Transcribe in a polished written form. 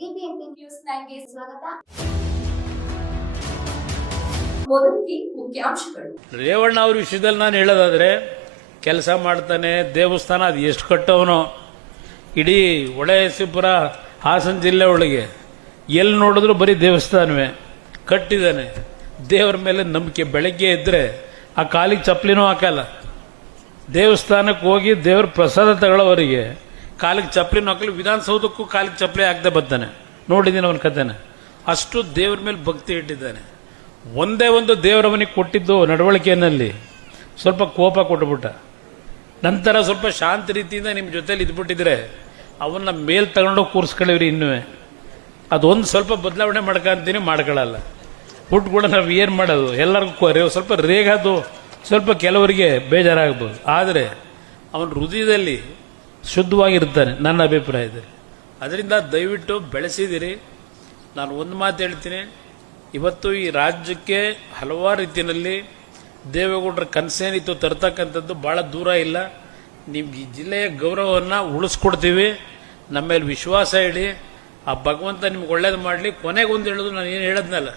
BBMP news 9ಗೆ ಸ್ವಾಗತ. ಮೊದಲಿಗೆ ಮುಖ್ಯಾಂಶಗಳು. ರೇವಣ್ಣ ಅವ್ರ ವಿಷಯದಲ್ಲಿ ನಾನು ಹೇಳೋದಾದ್ರೆ, ಕೆಲಸ ಮಾಡ್ತಾನೆ, ದೇವಸ್ಥಾನ ಅದು ಎಷ್ಟು ಕಟ್ಟವನೋ, ಇಡೀ ಹೊಳೆಸಿಪುರ ಹಾಸನ ಜಿಲ್ಲೆ ಒಳಗೆ ಎಲ್ಲಿ ನೋಡಿದ್ರು ಬರೀ ದೇವಸ್ಥಾನವೇ ಕಟ್ಟಿದ್ದಾನೆ. ದೇವರ ಮೇಲೆ ನಂಬಿಕೆ. ಬೆಳಗ್ಗೆ ಇದ್ದರೆ ಆ ಕಾಲಿಗೆ ಚಪ್ಪಲಿನೂ ಹಾಕಲ್ಲ. ದೇವಸ್ಥಾನಕ್ಕೆ ಹೋಗಿ ದೇವ್ರ ಪ್ರಸಾದ ತಗೊಳ್ಳೋವರಿಗೆ ಕಾಲಿಗೆ ಚಪ್ಪಲಿನೂ ಹಾಕಲಿ, ವಿಧಾನಸೌಧಕ್ಕೂ ಕಾಲಿಗೆ ಚಪ್ಪಲಿ ಹಾಕದೆ ಬರ್ತಾನೆ. ನೋಡಿದ್ದೀನಿ ಅವನ ಕಥೆನ. ಅಷ್ಟು ದೇವ್ರ ಮೇಲೆ ಭಕ್ತಿ ಇಟ್ಟಿದ್ದಾನೆ. ಒಂದೇ ಒಂದು ದೇವರ ಮನೆಗೆ ಕೊಟ್ಟಿದ್ದು ನಡವಳಿಕೆಯಲ್ಲಿ ಸ್ವಲ್ಪ ಕೋಪ ಕೊಟ್ಬಿಟ್ಟ. ನಂತರ ಸ್ವಲ್ಪ ಶಾಂತ ರೀತಿಯಿಂದ ನಿಮ್ಮ ಜೊತೆಲಿ ಇದ್ಬಿಟ್ಟಿದ್ರೆ ಅವನ್ನ ಮೇಲ್ ತಗೊಂಡೋಗಿ ಕೂರಿಸ್ಕೊಳ್ಳಿವ್ರಿ. ಇನ್ನೂ ಅದೊಂದು ಸ್ವಲ್ಪ ಬದಲಾವಣೆ ಮಾಡ್ಕೊಂತೀನಿ, ಮಾಡ್ಕೊಳ್ಳಲ್ಲ. ಹುಟ್ಟು ಕೂಡ ನಾವು ಏನು ಮಾಡೋದು, ಎಲ್ಲರಿಗೂ ಸ್ವಲ್ಪ ರೇಗಾದು, ಸ್ವಲ್ಪ ಕೆಲವರಿಗೆ ಬೇಜಾರಾಗ್ಬೋದು. ಆದರೆ ಅವನ ಹೃದಯದಲ್ಲಿ ಶುದ್ಧವಾಗಿರ್ತಾನೆ, ನನ್ನ ಅಭಿಪ್ರಾಯದಲ್ಲಿ. ಅದರಿಂದ ದಯವಿಟ್ಟು ಬೆಳೆಸಿದಿರಿ. ನಾನು ಒಂದು ಮಾತು ಹೇಳ್ತೀನಿ, ಇವತ್ತು ಈ ರಾಜ್ಯಕ್ಕೆ ಹಲವಾರು ರೀತಿಯಲ್ಲಿ ದೇವೇಗೌಡರ ಕನಸೇನಿತ್ತು ತರ್ತಕ್ಕಂಥದ್ದು ಭಾಳ ದೂರ ಇಲ್ಲ. ನಿಮ್ಗೆ ಈ ಜಿಲ್ಲೆಯ ಗೌರವವನ್ನು ಉಳಿಸ್ಕೊಡ್ತೀವಿ. ನಮ್ಮ ಮೇಲೆ ವಿಶ್ವಾಸ ಇಡಿ. ಆ ಭಗವಂತ ನಿಮ್ಗೆ ಒಳ್ಳೇದು ಮಾಡಲಿ. ಕೊನೆಗೆ ಒಂದು ಹೇಳೋದು, ನಾನು ಏನು ಹೇಳದ್ನಲ್ಲ,